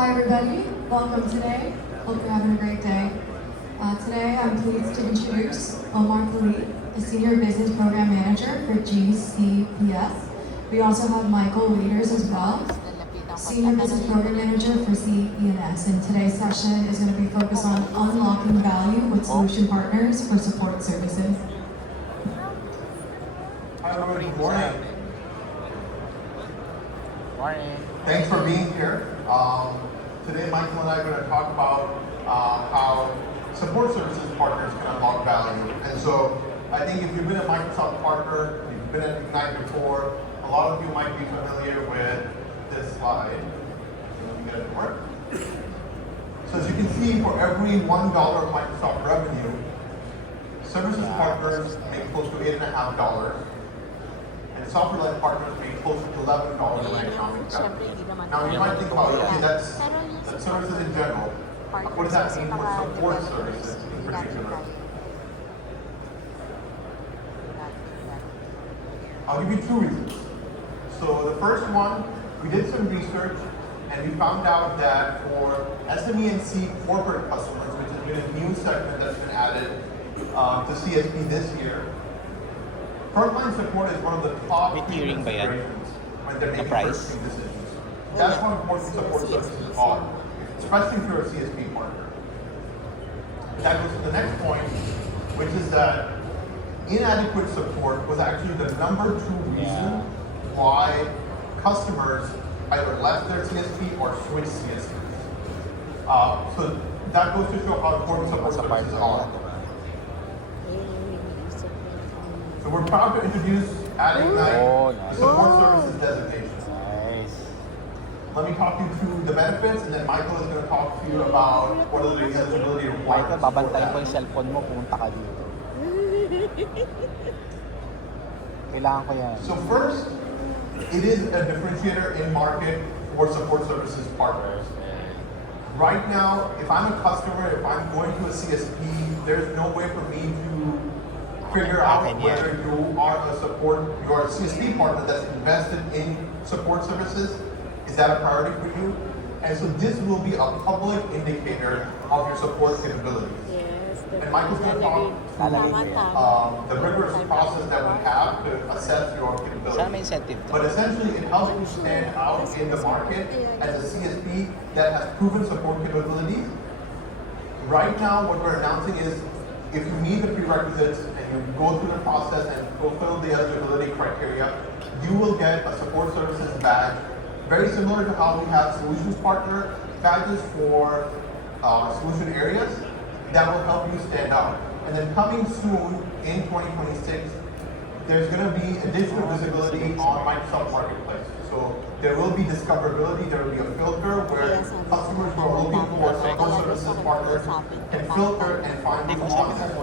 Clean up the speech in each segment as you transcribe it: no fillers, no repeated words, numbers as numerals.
Hi everybody, welcome today. Hope you're having a great day. Today I'm pleased to introduce Omar Khalid, the Senior Business Program Manager for GCPS. We also have Michael Waiters as well, Senior Business Program Manager for CENS. And today's session is going to be focused on unlocking value with solution partners for support services. Hi everybody, good morning. Morning. Thanks for being here. Today Michael and I are going to talk about how support services partners can unlock value. And so I think if you've been a Microsoft partner, you've been at Ignite before, a lot of you might be familiar with this slide. Let me get it to work. So as you can see, for every $1 of Microsoft revenue, services partners make close to $8.5. And software-led partners make close to $11 in economic value. Now you might think about, okay, that's services in general. What does that mean for support services in particular? I'll give you two reasons. So the first one, we did some research and we found out that for SME and C corporate customers, which has been a new segment that's been added to CSP this year, frontline support is one of the top considerations when they're making purchasing decisions. That's how important support services are, especially if you're a CSP partner. That goes to the next point, which is that inadequate support was actually the #2 reason why customers either left their CSP or switched CSPs. So that goes to show how important support services are. So we're proud to introduce at Ignite the support services designation. Nice. Let me talk you through the benefits, and then Michael is going to talk to you about what are the eligibility requirements. Michael, babantay ko yung cellphone mo, pumunta ka dito. Kailangan ko yan. So first, it is a differentiator in market for support services partners. Right now, if I'm a customer, if I'm going to a CSP, there's no way for me to figure out whether you are a CSP partner that's invested in support services. Is that a priority for you? And so this will be a public indicator of your support capabilities. And Michael's going to talk the rigorous process that we have to assess your capabilities. But essentially, it helps you stand out in the market as a CSP that has proven support capabilities. Right now, what we're announcing is if you meet the prerequisites and you go through the process and fulfill the eligibility criteria, you will get a support services badge, very similar to how we have solutions partner badges for solution areas that will help you stand out. And then coming soon in 2026, there's going to be additional visibility on Microsoft Marketplace. So there will be discoverability, there will be a filter where customers who are looking for support services partners can filter and find who wants it.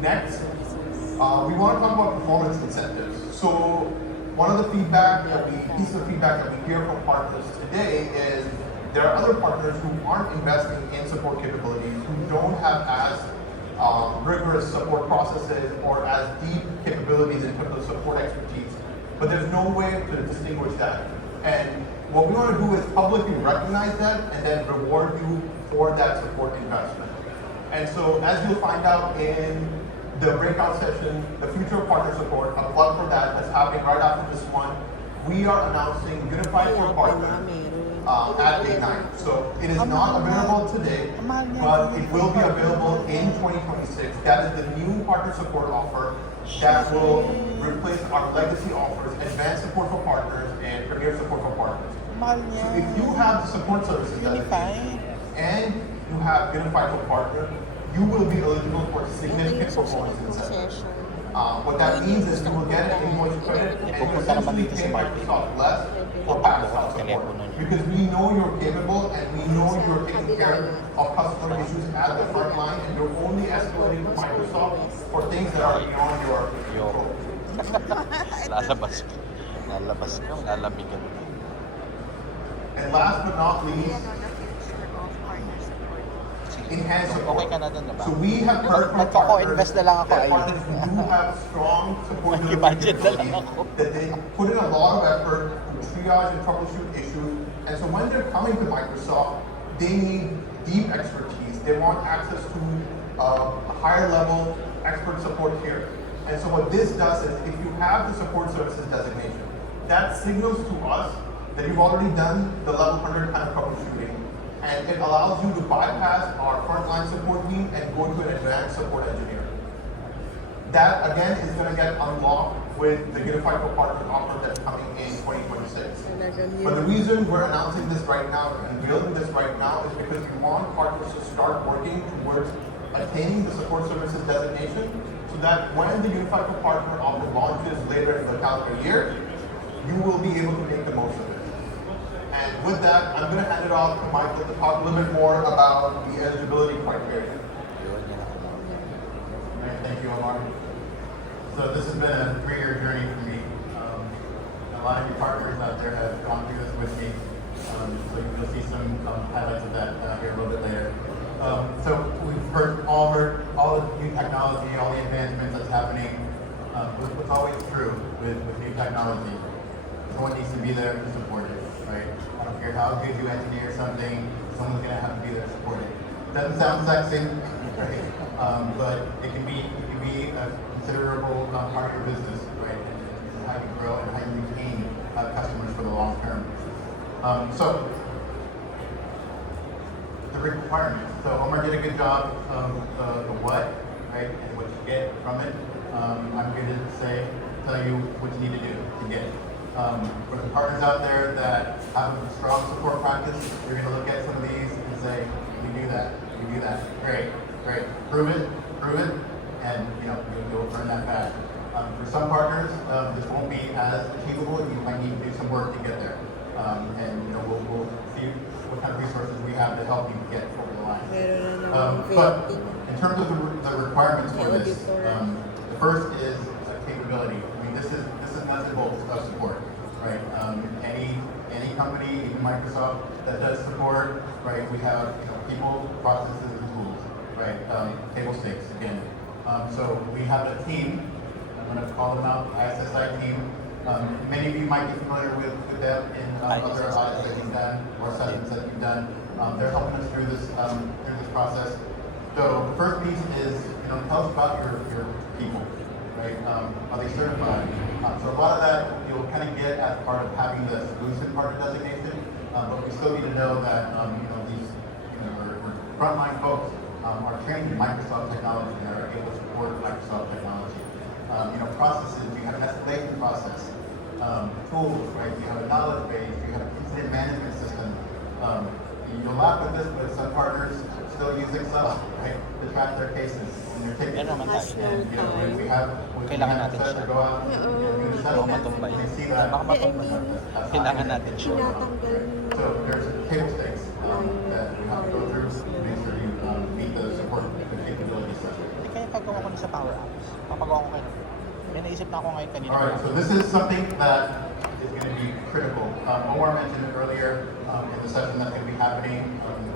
Next, we want to talk about performance incentives. So one of the pieces of feedback that we hear from partners today is there are other partners who aren't investing in support capabilities, who don't have as rigorous support processes or as deep capabilities in terms of support expertise. But there's no way to distinguish that. And what we want to do is publicly recognize that and then reward you for that support investment. And so as you'll find out in the breakout session, the future of partner support, a plug for that that's happening right after this one, we are announcing Unified for Partner at Ignite. So it is not available today, but it will be available in 2026. That is the new partner support offer that will replace our legacy offers, advanced support for partners and premier support for partners. So if you have the support services and you have Unified for Partner, you will be eligible for significant performance incentives. What that means is you will get an invoice credit and you essentially pay Microsoft less for backstop support. Because we know you're capable and we know you're taking care of customer issues at the front line and you're only escalating to Microsoft for things that are beyond your control. And last but not least, enhanced support. Okay ka na dun, diba? So we have heard from Magko-co-invest na lang ako, that ayun. partners who do have strong support Mag-budget na lang capabilities, ako. that they put in a lot of effort to triage and troubleshoot issues. And so when they're coming to Microsoft, they need deep expertise. They want access to a higher level expert support here. And so what this does is, if you have the support services designation, that signals to us that you've already done the level 100 kind of troubleshooting, and it allows you to bypass our frontline support team and go to an advanced support engineer. That again is going to get unlocked with the Unified Co-Partner offer that's coming in 2026. But the reason we're announcing this right now and building this right now is because we want partners to start working towards attaining the support services designation, so that when the Unified Co-Partner offer launches later in the calendar year, you will be able to make the most of it. And with that, I'm going to hand it off to Michael to talk a little bit more about the eligibility criteria. Thank you, Omar. So this has been a 3-year journey for me. A lot of your partners out there have gone through this with me. So you'll see some highlights of that here a little bit later. So we've all heard all the new technology, all the advancements that's happening. What's always true with new technology, someone needs to be there to support it, right? I don't care how good you engineer something, someone's gonna have to be there to support it. Doesn't sound sexy, right? But it can be a considerable part of your business, right? And how you grow and how you retain customers for the long term. So the requirements. So Omar did a good job of the what, right, and what you get from it. I'm going to tell you what you need to do to get it. For the partners out there that have a strong support practice, you're going to look at some of these and say, you do that, great. Prove it, and you'll earn that back. For some partners, this won't be as achievable. You might need to do some work to get there. And we'll see what kind of resources we have to help you get over the line. But in terms of the requirements for this, the first is capability. I mean, this is nuts and bolts of support, right? Any company, even Microsoft, that does support, right? We have people, processes, and tools, right? Table stakes again. So we have a team. I'm going to call them out, ISSI team. Many of you might be familiar with them in other audits that you've done or assessments that you've done. They're helping us through this process. So the first piece is, tell us about your people, right? Are they certified? So a lot of that you'll kind of get as part of having the solution partner designation, but we still need to know that these frontline folks are trained in Microsoft technology and are able to support Microsoft technology. Processes, you have an escalation process. Tools, right? You have a knowledge base, you have an incident management system. You'll laugh at this, but some partners still use Excel, right, to track their cases and their tickets. And when we have to go out and do the settlement, they see that. Kailangan natin siya. So there's table stakes that we have to go through to make sure you meet the support, the capability set. Hindi kaya paggawa ko na sa Power Apps. Papagawa ko kayo. May naisip na ako ngayon kanina. All right, so this is something that is going to be critical. Omar mentioned it earlier in the session that's going to be happening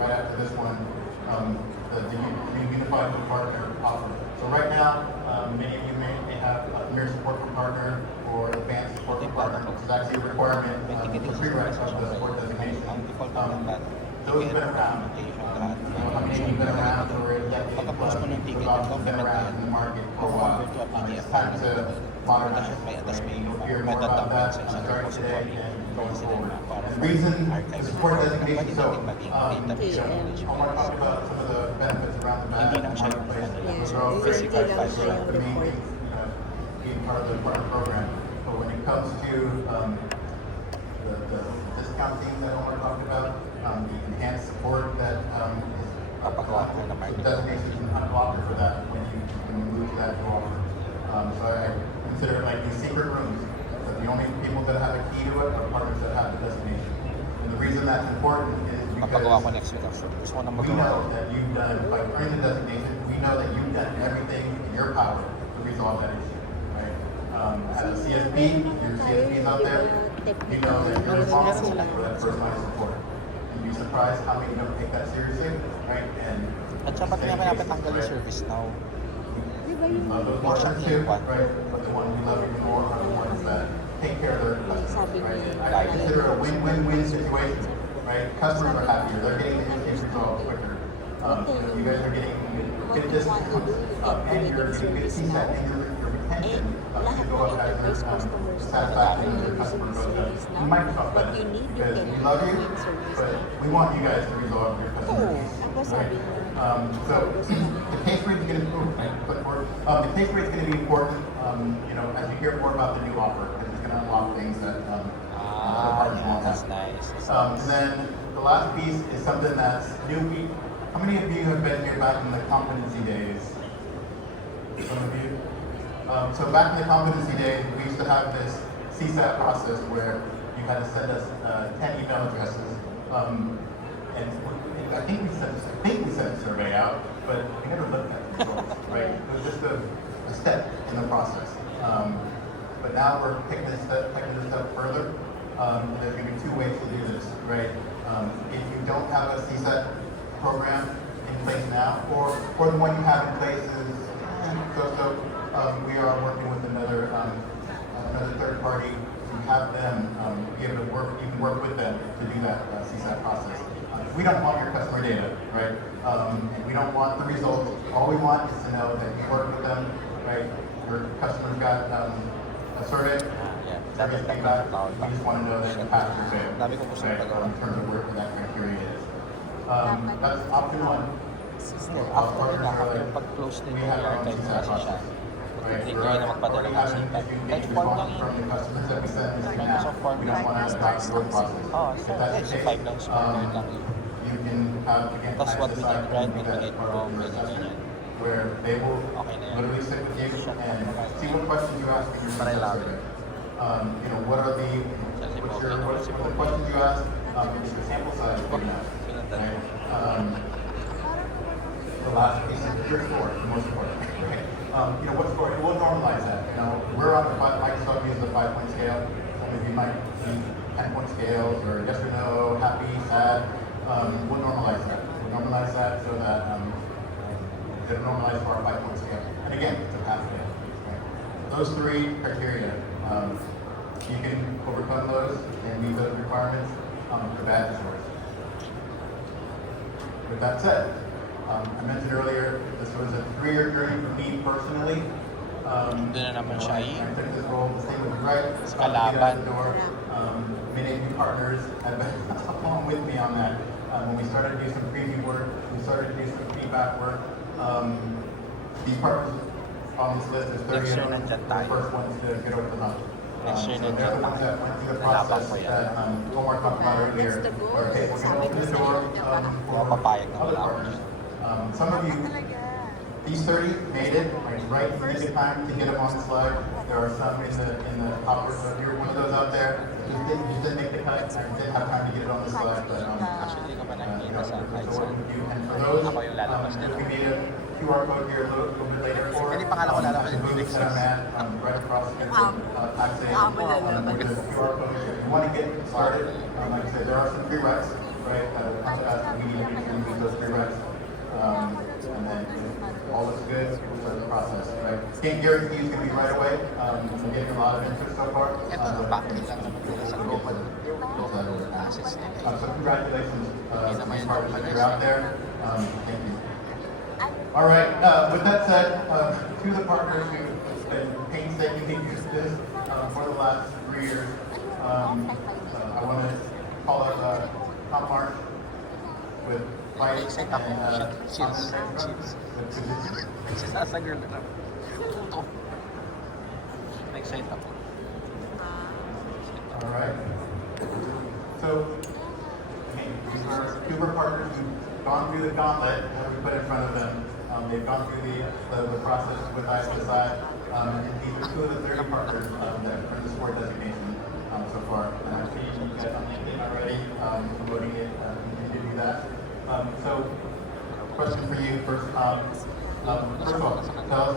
right after this one, the Unified Partner offer. So right now, many of you may have a Premier Support for Partner or Advanced Support for Partner, which is actually a requirement for prereqs of the support designation. Those have been around. How many of you have been around for a decade plus? Have been around in the market for a while. It's time to modernize. You'll hear more about that starting today and going forward. And the reason the support designation, so I want to talk about some of the benefits around the back and marketplace. Those are all very exciting. The main things, being part of the partner program. But when it comes to the discounting that Omar talked about, the enhanced support that the designation is an unblocker for that when you move to that offer. So I consider it like these secret rooms, that the only people that have a key to it are partners that have the designation. And the reason that's important is because we know that you've done, by earning the designation, we know that you've done everything in your power to resolve that issue, right? As a CSP, your CSPs out there, you know that you're responsible for that personalized support. You'd be surprised how many don't take that seriously, right? And At siya pati namin napatanggal yung service now. Those partners too, right? But the ones we love even more are the ones that take care of their customers, right? I consider it a win-win-win situation, right? Customers are happier, they're getting the issues resolved quicker. You guys are getting good discounts, and you're getting good CSAT, and your retention can go up as your satisfaction with your customer goes up. You might talk about it because we love you, but we want you guys to resolve your customer needs, right? So the case rate is going to the case rate is going to be important. You know, as you hear more about the new offer, because it's going to unlock things that other partners won't That's have. nice. And then the last piece is something that's new. How many of you have been here back in the competency days? Some of you. So back in the competency days, we used to have this CSAT process where you had to send us 10 email addresses. And I think we sent a survey out, but we never looked at the results, right? It was just a step in the process. But now we're taking this step further. There's going to be two ways to do this, right? If you don't have a CSAT program in place now, or the one you have in place is so we are working with another third party to have them be able to work with them to do that CSAT process. We don't want your customer data, right? And we don't want the results. All we want is to know that you work with them, right? Your customers got a survey, survey feedback. We just want to know that you passed your survey, right? In terms of where that criteria is. That's option one. After na, pag-close din We yung have our own archive CSAT kasi siya. process. Right? Trigger na magpadala ng feedback. Kahit form lang From the yun. customers that we send this to Microsoft now, Form we don't want to adopt your process. Oh, If so that's it's the 5 case, lang smaller lang yun. you can have, again, That's what we ISSI can write make when we that get part of wrong, your ganyan, assessment, ganyan. where they will Okay na yan. literally sit with you and see what questions you ask in your Para CSAT lang. survey. You know, what are the questions you ask, is the sample size big enough, right? The last piece is your score, the most important, right? You know, what score, we'll normalize that, you know, we're on the Microsoft uses the 5-point scale, some of you might use 10-point scales, or yes or no, happy, sad, we'll normalize that. We'll normalize that so that it'll normalize for our 5-point scale. And again, it's a pass fail, right? Those three criteria, you can overcome those and meet those requirements, for badge scores. With that said, I mentioned earlier, this was a 3-year journey for me personally. Doon na naman siya I took this role, this thing was right, Sa to get out the kalaban. door. Many of you partners have been along with me on that. When we started to do some preview work, we started to do some feedback work. These partners on this list, there's 30 Next year of them, nandyan the tayo. first ones to get over the hump. Next year So they're the ones that went through the process Nalaban ko yan. that Omar talked about earlier. Where, hey, we're going to open the door for Papayag na other wala ako. partners. Some of you, these 30 made it right in the time to get them on the slide. There are some in the hopper, so if you're one of those out there, just didn't make the cut, didn't have time to get it on the slide, but Actually, ko pa you nakikita know, sa so kahit what saan. we do. And for those, Ako yung lalabas nila. we made a QR code here a little bit later for. Hindi pa nga ako lalabas the ng booth Phoenix. that I'm at, right across the taxi. With the QR code, if you want to get started, like I said, there are some prereqs, right, that will come to us, and we need to make sure we meet those prereqs. And then if all looks good, we'll start the process, right? Can't guarantee it's going to be right away. We're getting a lot of interest so far. Ito na, bakit lang naman nila sa global assets nila. So congratulations to my partners that are out there. Thank you. All right, with that said, to the partners who've been painstakingly used this for the last 3 years, I want to call out Tom Marsh with Fight Excited ako. and Shields. Nagsasagir na lang. Ito. Excited ako. All right. So, these are two of our partners who've gone through the gauntlet that we put in front of them. They've gone through the process with ISSI, and these are two of the 30 partners that have earned the score designation so far. And I've seen you guys on LinkedIn already, promoting it, continue to do that. So, question for you first. First of all, tell us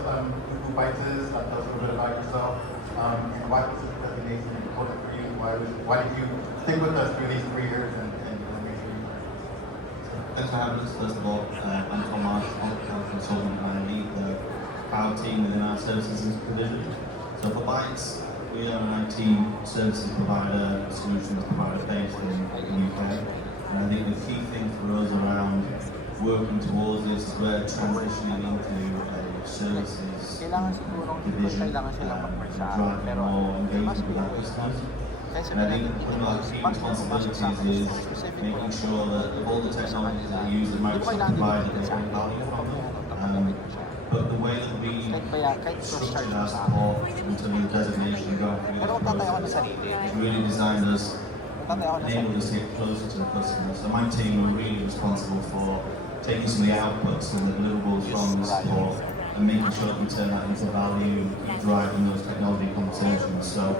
who Bites is, tell us a little bit about yourself, and why was this designation important for you? Why did you stick with us through these 3 years and make sure you Thanks for having us. First of all, I'm Tom Marsh, I'm a consultant and I lead the cloud team within our services division. So for Bytes, we are an IT services provider, solutions provider based in the UK. And I think the key thing for us around working towards this is we're transitioning into a services Kailangan siguro, division, kailangan silang mag-merge sa akin. driving Pero, more mas engagement with our customers. Kasi And I think one of our key responsibilities is making sure that all the technologies that you use that Microsoft provides, that they bring value from them. But the way that we structured our support in terms of designation going through this process is really designed us, enabled us to get closer to the customer. So my team are really responsible for taking some of the outputs and the deliverables from the support and making sure that we turn that into value, driving those technology conversations. So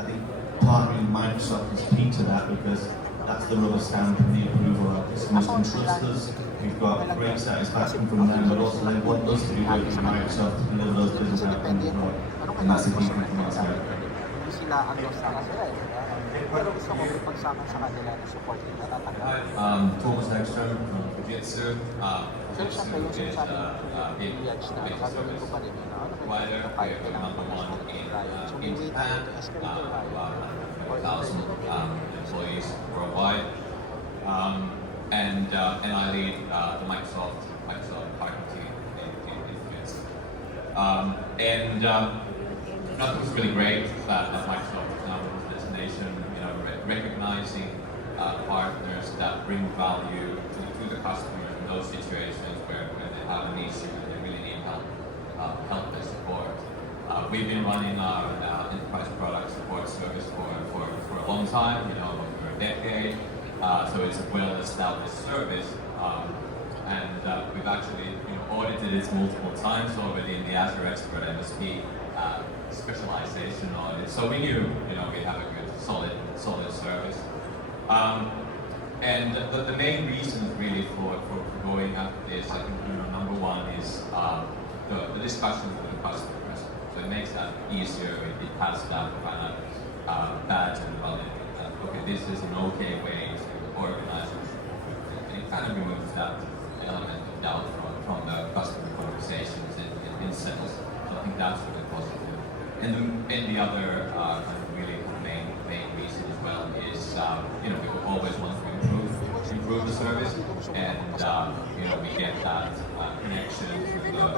I think partnering with Microsoft is key to that because that's the rubber stamp and the approval. Our customers can trust us. We've got great satisfaction from them, but also they want us to be working with Microsoft to deliver those business outcomes as well. And that's the key thing for me to say. Hindi sila ang lost na sila eh. Pero gusto ko pag sa akin sa kanila na support nila tatanggap. Thomas Ekström from Fujitsu. Pero syempre yung Fujitsu is sinasabi a ng big Yags na business gagawin ko service pa rin yun. Ano provider. kahit We're kailangan number ko na one in So we in wait Japan. to escalate About or 1,000 employees worldwide. And I lead the Microsoft partner team in Fujitsu. I think it's really great that Microsoft is now in this destination, recognizing partners that bring value to the customer in those situations where they have an issue and they really need help and support. We've been running our enterprise product support service for a long time, over a decade. So it's a well-established service, and we've actually audited it multiple times already in the Azure Expert MSP specialization audit. So we knew we have a good, solid service. And the main reasons really for going after this, I think number one is the discussion with the customers. So it makes that easier. It has that kind of badge and validity that okay, this is an okay way to organize it. And it kind of removes that element of doubt from the customer conversations in sales. So I think that's really positive. And the other kind of really main reason as well is people always want to improve the service, and we get that connection to the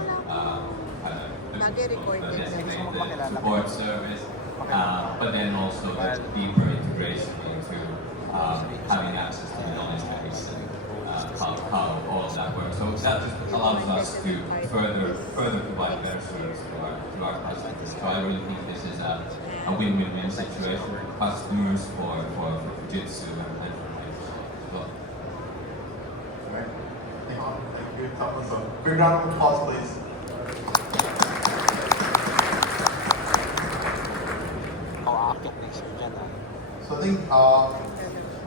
kind of the designated support service, but then also the deeper integration into having access to the knowledge base and how all of that works. So that just allows us to further provide better service to our customers. So I really think this is a win-win-win situation for customers, for Fujitsu, and for Microsoft as well. All right. Thank you, Thomas. So, big round of applause, please. Aakit next year dyan ah. So I think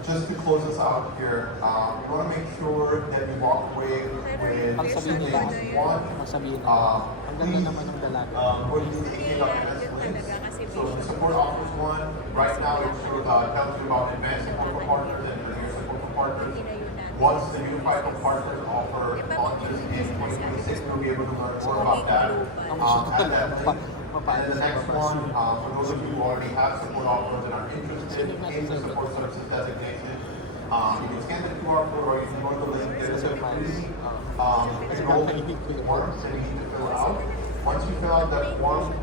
just to close us out here, we want to make sure that we walk away with two Pagsabihin nila, things. One, magsabihin nila. Ang ganda naman ng dalaga. go to the AK.MS links. So the support offers one. Right now it tells you about advanced support for partners and junior support for partners. Once the unified for partners offer launches in 2026, we'll be able to learn more about that at that link. And the next one, for those of you who already have support offers and are interested in the support services designation, you can scan the QR code or you can go to the link. There is a free enrollment form that you need to fill out. Once you fill out that form,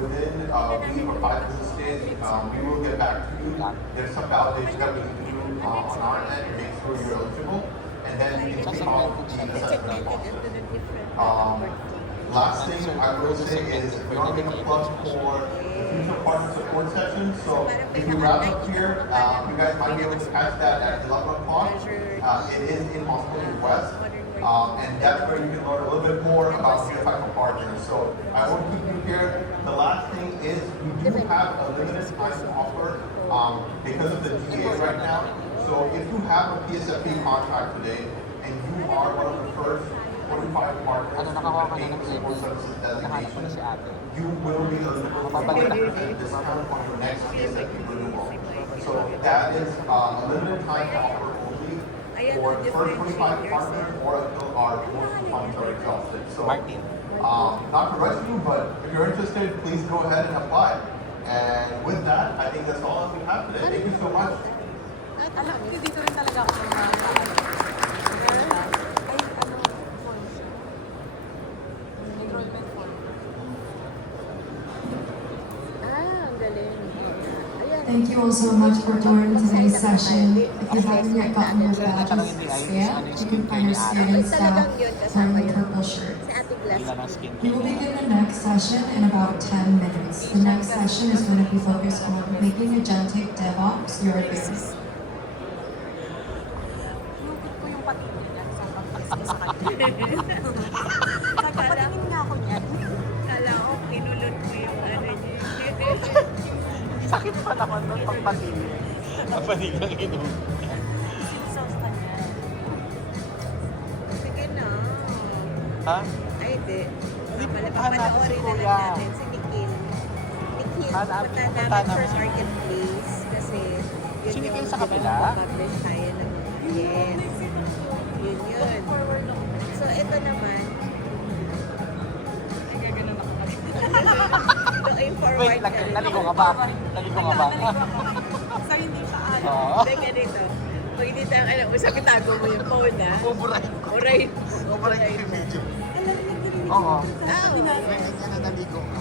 within a week or 5 business days, we will get back to you. There's some validation that we can do on our end to make sure you're eligible, and then we can kick off the assessment process. Last thing I will say is we are going to plug for the future partner support session. So if you wrap up here, you guys might be able to catch that at 11 o'clock. It is in Moscow West. And that's where you can learn a little bit more about unified for partners. So I won't keep you here. The last thing is we do have a limited time offer because of the GA right now. So if you have a PSFP contract today and you are one of the first 45 partners Ano, nakakuha ka na in ng support label. services Nakahanap ko na si designation, ate. you will be eligible for a Mababalik. 100% discount on your next PSFP renewal. So that is a limited time offer only. for the first 25 partners or until our promotional funds are exhausted. So, Martin. not to rush you, but if you're interested, please go ahead and apply. And with that, I think that's all that we have today. Thank you so much. Alam ko, dito rin talaga ako enrollment form. Ang galing. Ayan. Thank you all so much for joining today's session. If you haven't yet gotten your badges stamped, you can find your scanning staff wearing the purple shirt. Sa ating glass. Ilan ang skin We will begin the next session in about 10 minutes. The next session is going to be focused on making agentic DevOps your advance. Lupit ko yung pati niya sa pagpapasin sa kanya. Papatingin nga ako niyan. Kala ko, pinulot mo yung ano niya. Sakit pa naman nun pag patili. Kapanigang inuwi. Sauce na niya. Sige na. Ha? Ay, hindi. Hindi, Pala, puntahan natin si papanoorin na Kuya. lang natin si Nikhil. Nikhil, Hanap, punta punta namin namin. first marketplace kasi yun Si Nikhil yung sa kabila? publish tayo ng yes. Yun yun. So, ito naman. Ay, gagano'n ako kasi. Looking forward Wait, naligo ka ba? Naligo ka ba? So, hindi pa ano. Oo. Hindi ganito. Pag hindi tayo alam, usap itago mo yung phone, ha? Uburahin ko. Alright. Uburahin ko yung video. Alam niyo, narinig Oo. Ah, Wait, nga na naligo ka.